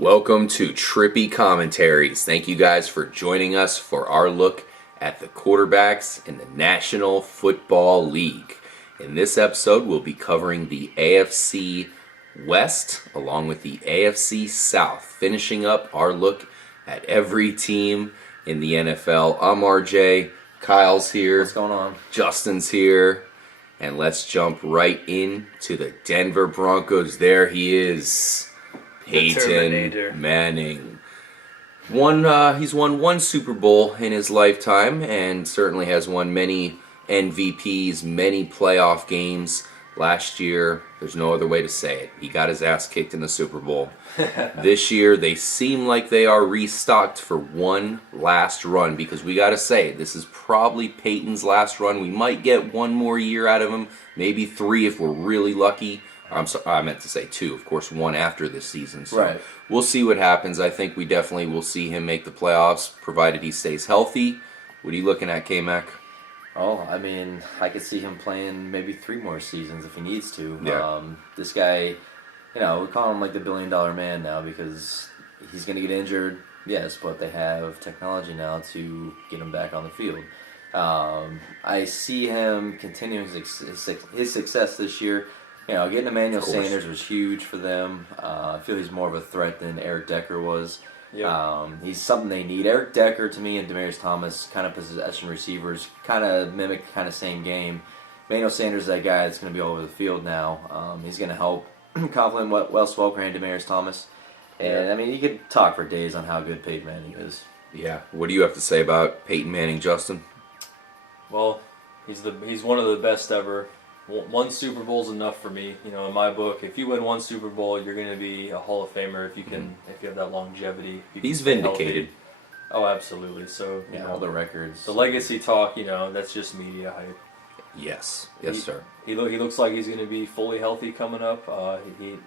Welcome to Trippy Commentaries. Thank you guys for joining us for our look at the quarterbacks in the National Football League. In this episode, we'll be covering the AFC West along with the AFC South, finishing up our look at every team in the NFL. I'm RJ, Kyle's here. What's going on? Justin's here. And let's jump right into the Denver Broncos. There he is. Peyton Manning. He's won one Super Bowl in his lifetime and certainly has won many MVPs, many playoff games. Last year, there's no other way to say it, he got his ass kicked in the Super Bowl. This year, they seem like they are restocked for one last run because we got to say, this is probably Peyton's last run. We might get one more year out of him, maybe 3 if we're really lucky. I'm sorry, I meant to say 2, of course, 1 after this season. So right. We'll see what happens. I think we definitely will see him make the playoffs, provided he stays healthy. What are you looking at, K-Mac? Oh, I mean, I could see him playing maybe 3 more seasons if he needs to. Yeah. This guy, we call him like the $1 billion man now because he's going to get injured, yes, but they have technology now to get him back on the field. I see him continuing his success this year. Getting Emmanuel Sanders was huge for them. I feel he's more of a threat than Eric Decker was. Yep. He's something they need. Eric Decker, to me, and Demaryius Thomas, kind of possession receivers, kind of mimic kind of same game. Emmanuel Sanders is that guy that's going to be all over the field now. He's going to help complement Wes Welker and Demaryius Thomas. And, I mean, you could talk for days on how good Peyton Manning is. Yeah. What do you have to say about Peyton Manning, Justin? Well, he's one of the best ever. One Super Bowl is enough for me. In my book, if you win one Super Bowl, you're going to be a Hall of Famer if you have that longevity. He's vindicated. Oh, absolutely. So, all the records. The legacy talk, that's just media hype. Yes, sir. He looks like he's going to be fully healthy coming up.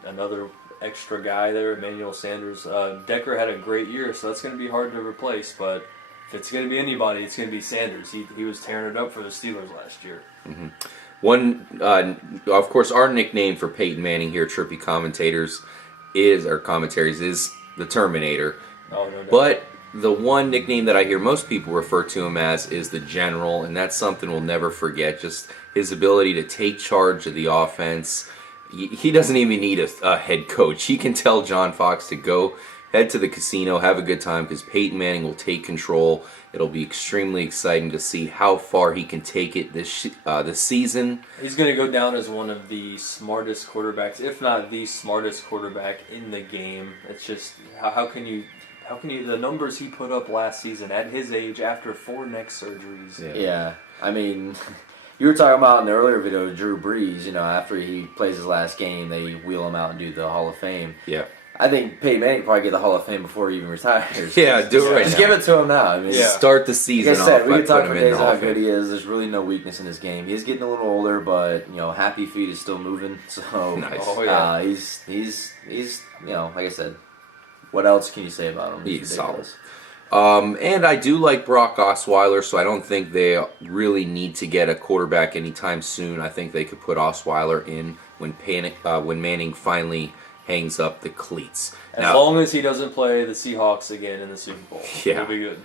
Another extra guy there, Emmanuel Sanders. Decker had a great year, so that's going to be hard to replace. But if it's going to be anybody, it's going to be Sanders. He was tearing it up for the Steelers last year. Mm-hmm. Of course, our nickname for Peyton Manning here, Trippy Commentaries, is the Terminator. Oh, no doubt. But the one nickname that I hear most people refer to him as is the General, and that's something we'll never forget. Just his ability to take charge of the offense. He doesn't even need a head coach. He can tell John Fox to go head to the casino, have a good time, because Peyton Manning will take control. It'll be extremely exciting to see how far he can take it this season. He's going to go down as one of the smartest quarterbacks, if not the smartest quarterback in the game. It's just how can you the numbers he put up last season at his age after 4 neck surgeries. Yeah. I mean, you were talking about in the earlier video, Drew Brees. After he plays his last game, they wheel him out and do the Hall of Fame. Yeah. I think Peyton Manning will probably get the Hall of Fame before he even retires. Yeah, do it right now. Just give it to him now. I mean, Start the season like I said, off we by can talk putting for him in days the Hall how of Fame. good he is. There's really no weakness in his game. He's getting a little older, but happy feet is still moving. So nice. Oh, yeah. He's like I said, what else can you say about him? He's solid. And I do like Brock Osweiler, so I don't think they really need to get a quarterback anytime soon. I think they could put Osweiler in when Manning finally hangs up the cleats. As long as he doesn't play the Seahawks again in the Super Bowl, yeah, it'll be good.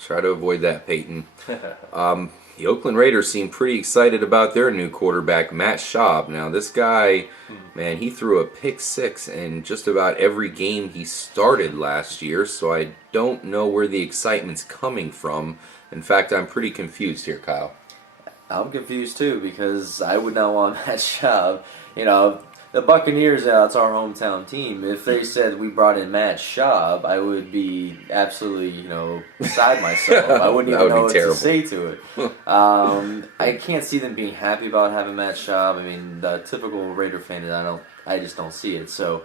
Try to avoid that, Peyton. The Oakland Raiders seem pretty excited about their new quarterback, Matt Schaub. Now, this guy, man, he threw a pick 6 in just about every game he started last year, so I don't know where the excitement's coming from. In fact, I'm pretty confused here, Kyle. I'm confused, too, because I would not want Matt Schaub. The Buccaneers, it's our hometown team. If they said we brought in Matt Schaub, I would be absolutely, beside myself. I wouldn't even know what to say to it. I can't see them being happy about having Matt Schaub. I mean, the typical Raider fan, I just don't see it. So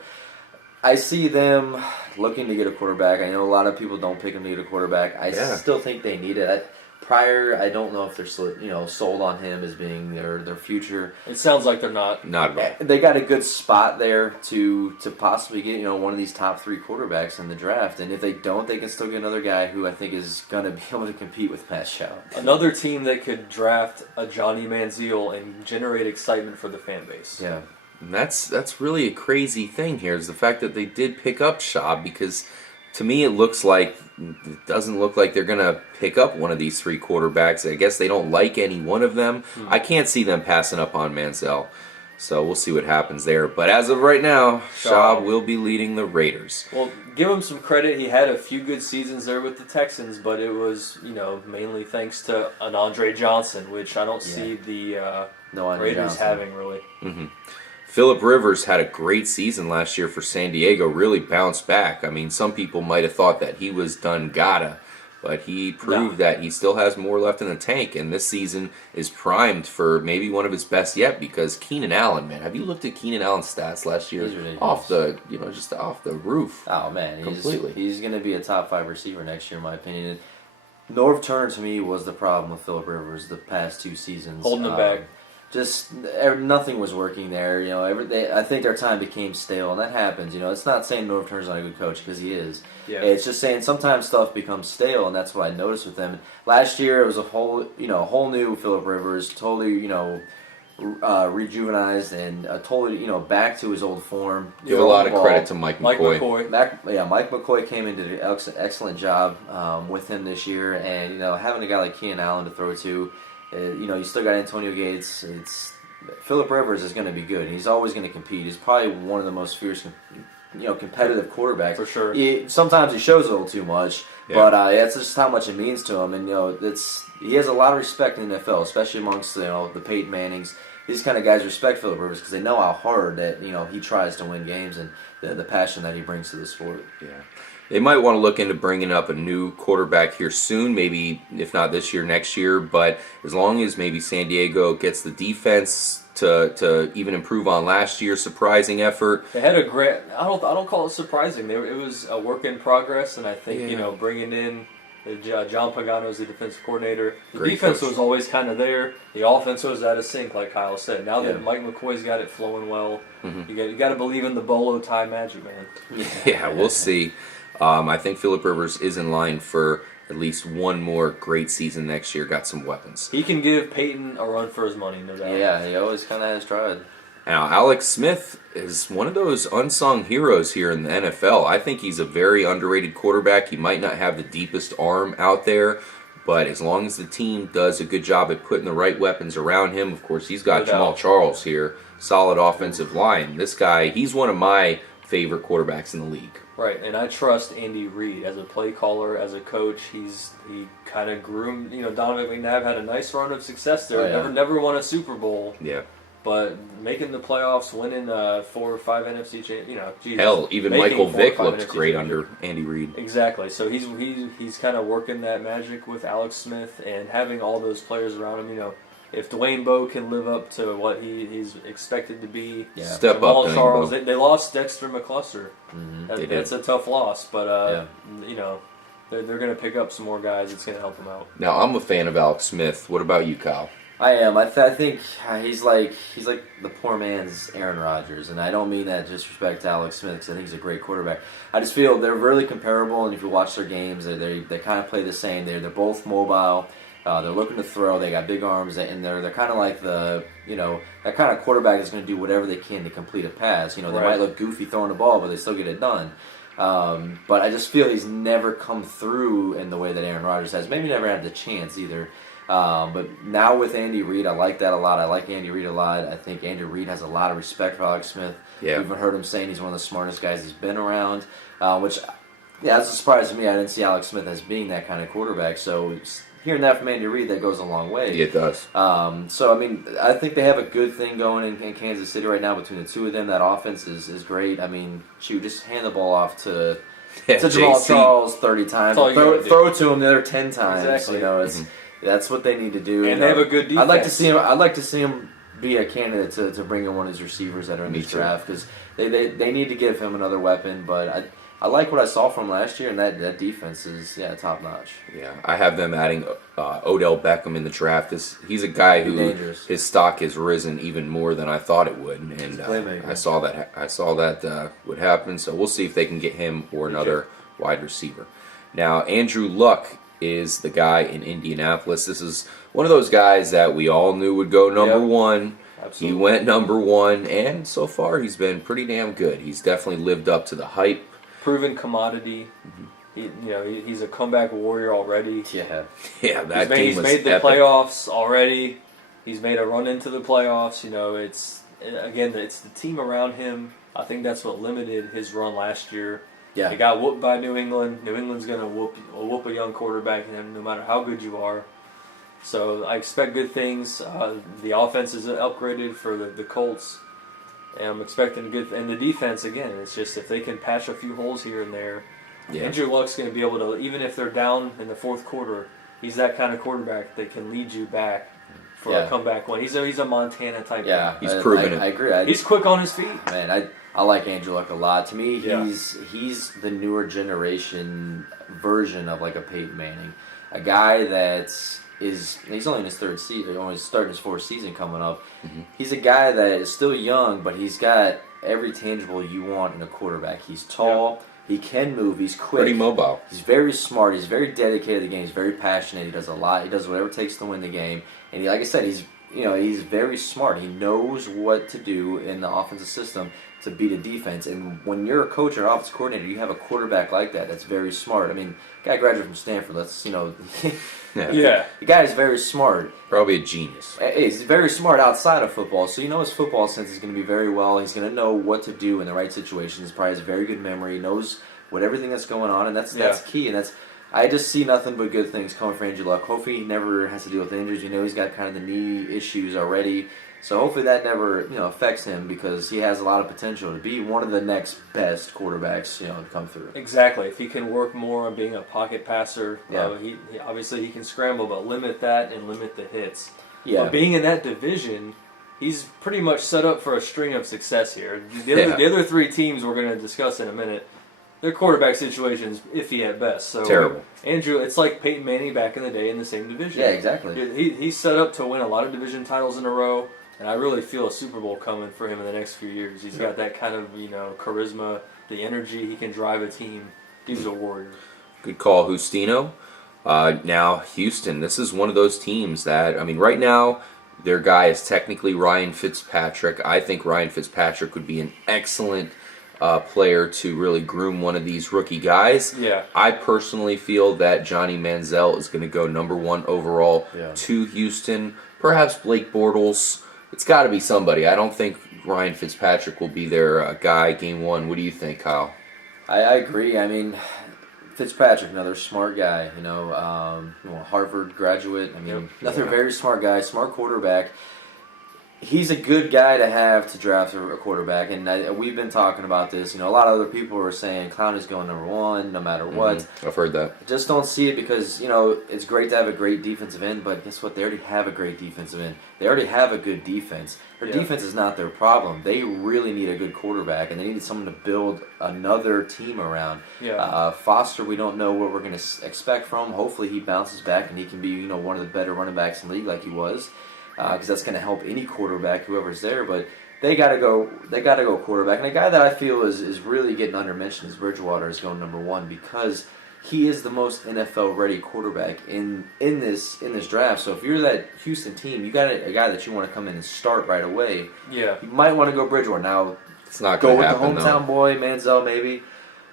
I see them looking to get a quarterback. I know a lot of people don't pick him to get a quarterback. I still think they need it. I don't know if they're sold on him as being their future. It sounds like they're not. Not at all. They got a good spot there to possibly get one of these top 3 quarterbacks in the draft, and if they don't, they can still get another guy who I think is going to be able to compete with Matt Schaub. Another team that could draft a Johnny Manziel and generate excitement for the fan base. Yeah. And that's really a crazy thing here is the fact that they did pick up Schaub, because to me it doesn't look like they're gonna pick up one of these 3 quarterbacks. I guess they don't like any one of them. I can't see them passing up on Manziel. So we'll see what happens there. But as of right now, Schaub will be leading the Raiders. Well, give him some credit. He had a few good seasons there with the Texans, but it was, mainly thanks to an Andre Johnson, which I don't see the Raiders having, really. Mm-hmm. Phillip Rivers had a great season last year for San Diego, really bounced back. I mean, some people might have thought that he was done but he proved that he still has more left in the tank, and this season is primed for maybe one of his best yet, because Keenan Allen, man, have you looked at Keenan Allen's stats last year? He's ridiculous. Off the, just off the roof. Oh man, completely. He's going to be a top 5 receiver next year, in my opinion. Norv Turner to me was the problem with Phillip Rivers the past 2 seasons, holding him back. Just nothing was working there. I think their time became stale, and that happens. It's not saying Norv Turner's not a good coach, because he is. Yeah. It's just saying sometimes stuff becomes stale, and that's what I noticed with them. Last year it was a whole new Phillip Rivers, totally rejuvenized and totally back to his old form. Give a lot of credit to Mike McCoy. Mike McCoy came in and did an excellent job with him this year, and having a guy like Keenan Allen to throw to. You still got Antonio Gates. Phillip Rivers is going to be good, and he's always going to compete. He's probably one of the most fierce, competitive quarterbacks. For sure. Sometimes he shows a little too much, but that's just how much it means to him. And he has a lot of respect in the NFL, especially amongst the Peyton Mannings. These kind of guys respect Phillip Rivers because they know how hard that he tries to win games and the passion that he brings to the sport. Yeah. They might want to look into bringing up a new quarterback here soon, maybe if not this year, next year. But as long as maybe San Diego gets the defense to even improve on last year's surprising effort. They had a great. I don't call it surprising. It was a work in progress, and I think bringing in John Pagano as the defensive coordinator, the defense was always kind of there. The offense was out of sync, like Kyle said. Now that Mike McCoy's got it flowing well, you got to believe in the bolo tie magic, man. Yeah, we'll see. I think Phillip Rivers is in line for at least one more great season next year. Got some weapons. He can give Peyton a run for his money, no doubt. Yeah, he always kind of has tried. Now, Alex Smith is one of those unsung heroes here in the NFL. I think he's a very underrated quarterback. He might not have the deepest arm out there, but as long as the team does a good job at putting the right weapons around him, of course, he's got Jamal Charles here, solid offensive line. This guy, he's one of my favorite quarterbacks in the league. Right, and I trust Andy Reid as a play caller, as a coach. He kind of groomed. Donovan McNabb had a nice run of success there. Never won a Super Bowl. Yeah. But making the playoffs, winning 4 or 5 NFC championships, hell, even Michael Vick looked great under Andy Reid. Exactly. So he's kind of working that magic with Alex Smith and having all those players around him. If Dwayne Bowe can live up to what he's expected to be, step Jamal up, Charles. They lost Dexter McCluster. Mm-hmm. That's a tough loss, but they're going to pick up some more guys. It's going to help them out. Now, I'm a fan of Alex Smith. What about you, Kyle? I am. I think he's like the poor man's Aaron Rodgers, and I don't mean that disrespect to Alex Smith because I think he's a great quarterback. I just feel they're really comparable, and if you watch their games, they kind of play the same. They're both mobile. They're looking to throw. They got big arms, and they're kind of like that kind of quarterback that's going to do whatever they can to complete a pass. They might look goofy throwing the ball, but they still get it done. But I just feel he's never come through in the way that Aaron Rodgers has. Maybe never had the chance either. But now with Andy Reid, I like that a lot. I like Andy Reid a lot. I think Andy Reid has a lot of respect for Alex Smith. Yeah. We've even heard him saying he's one of the smartest guys he's been around, which, that's a surprise to me. I didn't see Alex Smith as being that kind of quarterback. So hearing that from Andy Reid, that goes a long way. Yeah, it does. I think they have a good thing going in Kansas City right now between the two of them. That offense is great. Just hand the ball off to Jamal Charles 30 times. Throw it to him the other 10 times. Exactly. That's what they need to do. And they have a good defense. I'd like to see him be a candidate to bring in one of his receivers that are in this draft because they need to give him another weapon. But I like what I saw from last year, and that defense is top notch. Yeah, I have them adding Odell Beckham in the draft. He's a guy who his stock has risen even more than I thought it would, and I saw that would happen. So we'll see if they can get him or another wide receiver. Now Andrew Luck is the guy in Indianapolis. This is one of those guys that we all knew would go number one. Absolutely. He went number 1, and so far he's been pretty damn good. He's definitely lived up to the hype. Proven commodity. He's a comeback warrior already. Yeah. Yeah, that game he's was made the epic. playoffs already. He's made a run into the playoffs. It's the team around him. I think that's what limited his run last year. Yeah. He got whooped by New England. New England's going to whoop a young quarterback, no matter how good you are. So I expect good things. The offense is upgraded for the Colts. And I'm expecting good. And the defense, again, it's just if they can patch a few holes here and there, Andrew Luck's going to be able to, even if they're down in the fourth quarter, he's that kind of quarterback that can lead you back for a comeback win. He's a Montana type guy. He's proven it. I agree. He's quick on his feet. Man, I like Andrew Luck a lot. To me, he's the newer generation version of like a Peyton Manning, a guy he's only in his third season, only starting his fourth season coming up. Mm-hmm. He's a guy that is still young, but he's got every tangible you want in a quarterback. He's tall. He can move. He's quick. Pretty mobile. He's very smart. He's very dedicated to the game. He's very passionate. He does a lot. He does whatever it takes to win the game. And like I said, he's very smart. He knows what to do in the offensive system to beat a defense. And when you're a coach or offensive coordinator, you have a quarterback like that that's very smart. I mean, the guy graduated from Stanford. The guy is very smart. Probably a genius. He's very smart outside of football, so his football sense is going to be very well. He's going to know what to do in the right situations. Probably has a very good memory. Knows everything that's going on, and that's key. And I just see nothing but good things coming for Andrew Luck. Hopefully, he never has to deal with injuries. He's got kind of the knee issues already. So hopefully that never affects him, because he has a lot of potential to be one of the next best quarterbacks to come through. Exactly. If he can work more on being a pocket passer, he obviously he can scramble, but limit that and limit the hits. Yeah. But being in that division, he's pretty much set up for a string of success here. The other three teams we're going to discuss in a minute, their quarterback situation's iffy at best. So terrible. Andrew, it's like Peyton Manning back in the day in the same division. Yeah, exactly. He's set up to win a lot of division titles in a row. And I really feel a Super Bowl coming for him in the next few years. He's got that kind of, charisma, the energy. He can drive a team. He's a warrior. Good call, Justino. Now, Houston, this is one of those teams that, right now, their guy is technically Ryan Fitzpatrick. I think Ryan Fitzpatrick would be an excellent player to really groom one of these rookie guys. Yeah. I personally feel that Johnny Manziel is going to go number 1 overall to Houston. Perhaps Blake Bortles. It's got to be somebody. I don't think Ryan Fitzpatrick will be their guy game 1. What do you think, Kyle? I agree. Fitzpatrick, another smart guy. Harvard graduate. Another very smart guy, smart quarterback. He's a good guy to have to draft a quarterback, and we've been talking about this. A lot of other people are saying Clowney's going number 1 no matter what. I've heard that. I just don't see it because, it's great to have a great defensive end, but guess what? They already have a great defensive end. They already have a good defense. Their defense is not their problem. They really need a good quarterback, and they need someone to build another team around. Yeah. Foster, we don't know what we're going to expect from. Hopefully he bounces back and he can be, one of the better running backs in the league like he was. Because that's going to help any quarterback, whoever's there. But they got to go quarterback. And a guy that I feel is really getting undermentioned is Bridgewater is going number 1 because he is the most NFL ready quarterback in this draft. So if you're that Houston team, you got a guy that you want to come in and start right away. Yeah, you might want to go Bridgewater. Now it's not going to happen. Go with the hometown boy, Manziel maybe.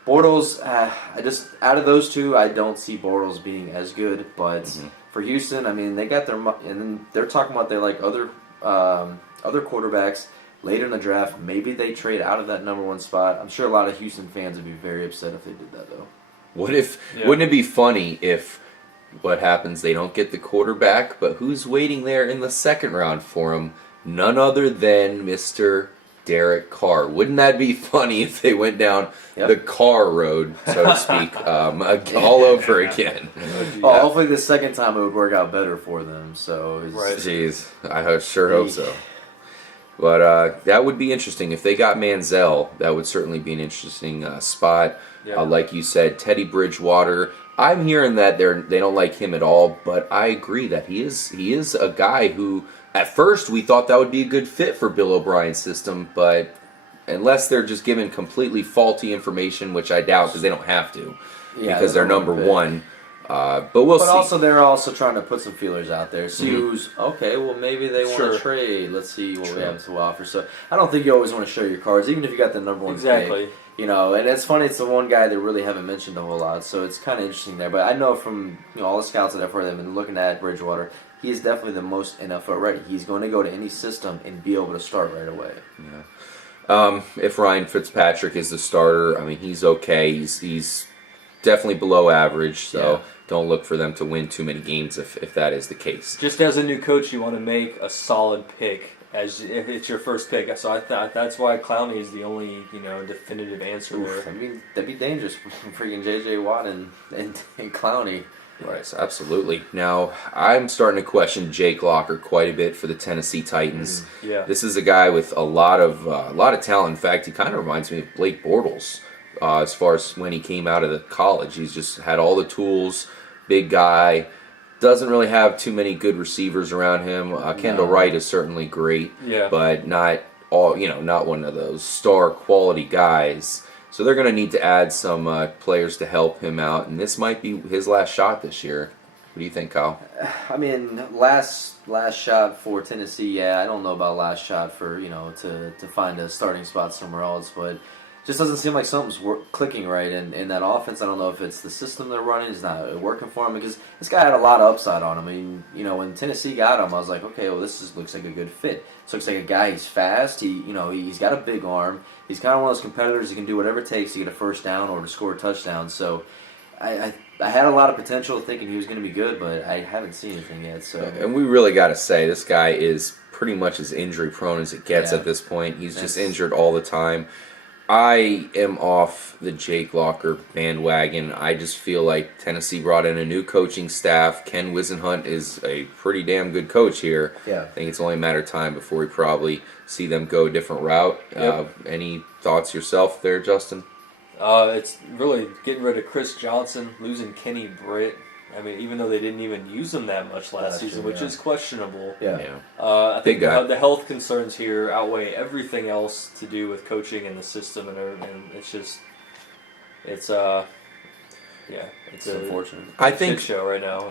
Bortles, I just out of those two, I don't see Bortles being as good, but. For Houston, they got their and then they're talking about they like other quarterbacks later in the draft. Maybe they trade out of that number 1 spot. I'm sure a lot of Houston fans would be very upset if they did that, though. Wouldn't it be funny if what happens? They don't get the quarterback, but who's waiting there in the second round for him? None other than Mr. Derek Carr. Wouldn't that be funny if they went down the Carr road, so to speak, all over again? Hopefully the second time it would work out better for them. So, jeez, I sure hope so. But that would be interesting if they got Manziel. That would certainly be an interesting spot. Yeah. Like you said, Teddy Bridgewater. I'm hearing that they don't like him at all, but I agree that he is a guy who. At first, we thought that would be a good fit for Bill O'Brien's system, but unless they're just given completely faulty information, which I doubt because they don't have to, because they're number 1, But we'll see. But also, they're also trying to put some feelers out there. See who's, okay, well, maybe they want to trade. Let's see what we have to offer. So I don't think you always want to show your cards, even if you got the number one pick. You know, and it's funny, it's the one guy they really haven't mentioned a whole lot, so it's kind of interesting there. But I know from all the scouts that I've heard, they've been looking at Bridgewater, he is definitely the most NFL ready. He's going to go to any system and be able to start right away. Yeah. If Ryan Fitzpatrick is the starter, I mean, he's okay. He's definitely below average, so don't look for them to win too many games if that is the case. Just as a new coach, you want to make a solid pick as if it's your first pick. So I thought that's why Clowney is the only definitive answer there. I mean, that'd be dangerous for freaking J.J. Watt and Clowney. Right, absolutely. Now, I'm starting to question Jake Locker quite a bit for the Tennessee Titans. Yeah. This is a guy with a lot of talent. In fact, he kind of reminds me of Blake Bortles as far as when he came out of the college. He's just had all the tools, big guy. Doesn't really have too many good receivers around him. Kendall Wright is certainly great, but not one of those star quality guys. So they're going to need to add some players to help him out, and this might be his last shot this year. What do you think, Kyle? I mean, last shot for Tennessee. Yeah, I don't know about last shot for to find a starting spot somewhere else, but just doesn't seem like something's clicking right in that offense. I don't know if it's the system they're running is not working for him, because this guy had a lot of upside on him. I mean, when Tennessee got him, I was like, okay, well, looks like a good fit. This looks like a guy. He's fast. He's got a big arm. He's kind of one of those competitors who can do whatever it takes to get a first down or to score a touchdown. So I had a lot of potential thinking he was going to be good, but I haven't seen anything yet. So and we really got to say this guy is pretty much as injury prone as it gets at this point. He's just injured all the time. I am off the Jake Locker bandwagon. I just feel like Tennessee brought in a new coaching staff. Ken Wisenhunt is a pretty damn good coach here. Yeah. I think it's only a matter of time before we probably see them go a different route. Any thoughts yourself there, Justin? It's really getting rid of Chris Johnson, losing Kenny Britt. I mean, even though they didn't even use him that much last season, which is questionable. I think the health concerns here outweigh everything else to do with coaching and the system, and it's unfortunate. I think shit show right now.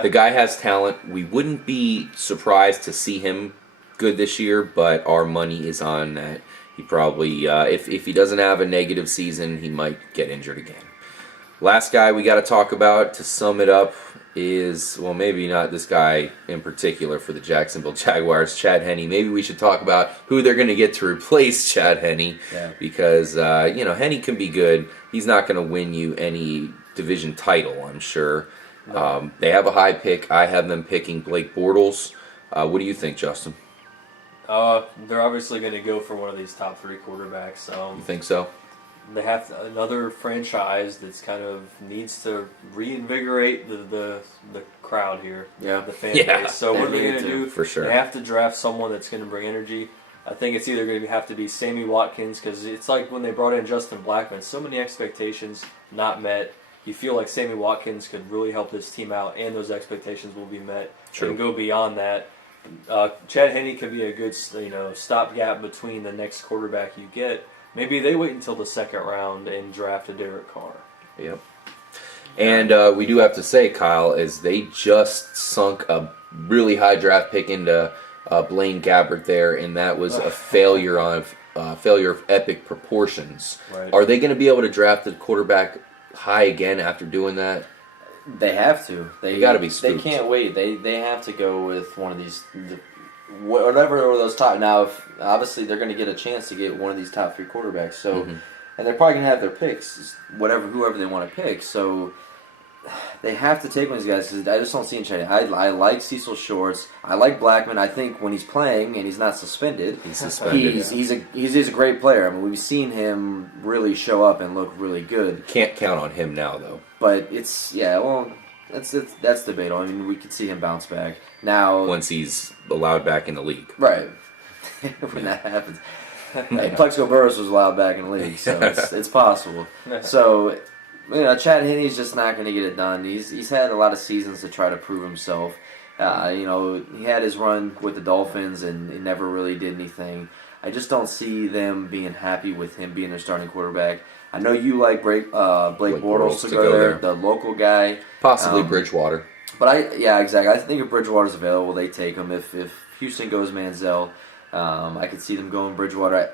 The guy has talent. We wouldn't be surprised to see him good this year, but our money is on that. He probably, if he doesn't have a negative season, he might get injured again. Last guy we got to talk about to sum it up is, well, maybe not this guy in particular for the Jacksonville Jaguars, Chad Henne. Maybe we should talk about who they're going to get to replace Chad Henne, because Henne can be good. He's not going to win you any division title, I'm sure. No. They have a high pick. I have them picking Blake Bortles. What do you think, Justin? They're obviously going to go for one of these top three quarterbacks. You think so? They have another franchise that's kind of needs to reinvigorate the crowd here, the fan base. So what are they going to do? For sure, they have to draft someone that's going to bring energy. I think it's either going to have to be Sammy Watkins, because it's like when they brought in Justin Blackman, so many expectations not met. You feel like Sammy Watkins could really help this team out, and those expectations will be met. True. And go beyond that. Chad Henne could be a good stopgap between the next quarterback you get. Maybe they wait until the second round and draft a Derek Carr. Yep. And we do have to say, Kyle, is they just sunk a really high draft pick into Blaine Gabbert there, and that was a failure of epic proportions. Right. Are they going to be able to draft the quarterback high again after doing that? They have to. They got to be spooked. They can't wait. They have to go with one of these, whatever those top. Now, obviously, they're going to get a chance to get one of these top three quarterbacks. So, and they're probably going to have their picks, whoever they want to pick. So, they have to take one of these guys, because I just don't see in China. I like Cecil Shorts. I like Blackman. I think when he's playing and he's not suspended, he's a great player. I mean, we've seen him really show up and look really good. Can't count on him now, though. But that's debatable. I mean, we could see him bounce back now once he's allowed back in the league. Right. When that happens. Hey, Plexico Burress was allowed back in the league, so it's possible. So, Chad Henne's just not going to get it done. He's had a lot of seasons to try to prove himself. He had his run with the Dolphins, and he never really did anything. I just don't see them being happy with him being their starting quarterback. I know you like Blake Bortles to go there, the local guy. Possibly Bridgewater. But exactly. I think if Bridgewater's available, they take him. If Houston goes Manziel, I could see them going Bridgewater.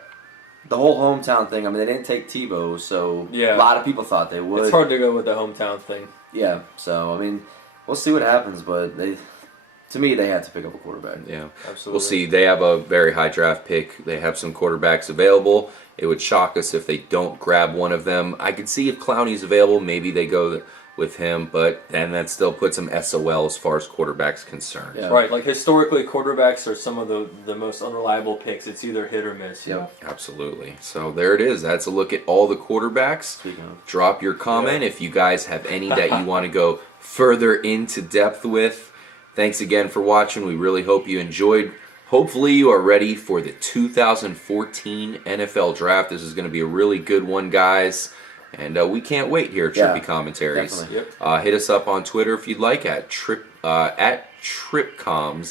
The whole hometown thing, I mean, they didn't take Tebow, so a lot of people thought they would. It's hard to go with the hometown thing. Yeah, so, I mean, we'll see what happens, but to me, they had to pick up a quarterback. Yeah, absolutely. We'll see. They have a very high draft pick. They have some quarterbacks available. It would shock us if they don't grab one of them. I could see if Clowney's available, maybe they go with him, but then that still puts them SOL as far as quarterbacks concerned. Yeah. Right, like historically, quarterbacks are some of the most unreliable picks. It's either hit or miss. Yeah, absolutely. So there it is. That's a look at all the quarterbacks. Drop your comment if you guys have any that you want to go further into depth with. Thanks again for watching. We really hope you enjoyed. Hopefully you are ready for the 2014 NFL Draft. This is going to be a really good one, guys. And we can't wait here at Trippy Commentaries. Hit us up on Twitter if you'd like at TripComs,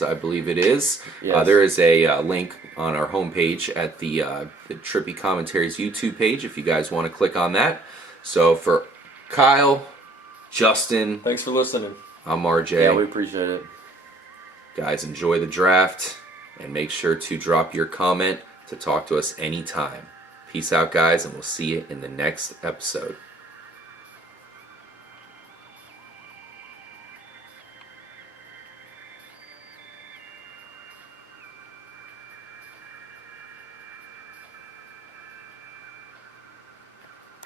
I believe it is. Yes. There is a link on our homepage at the Trippy Commentaries YouTube page if you guys want to click on that. So for Kyle, Justin, thanks for listening. I'm RJ. Yeah, we appreciate it. Guys, enjoy the draft and make sure to drop your comment to talk to us anytime. Peace out, guys, and we'll see you in the next episode.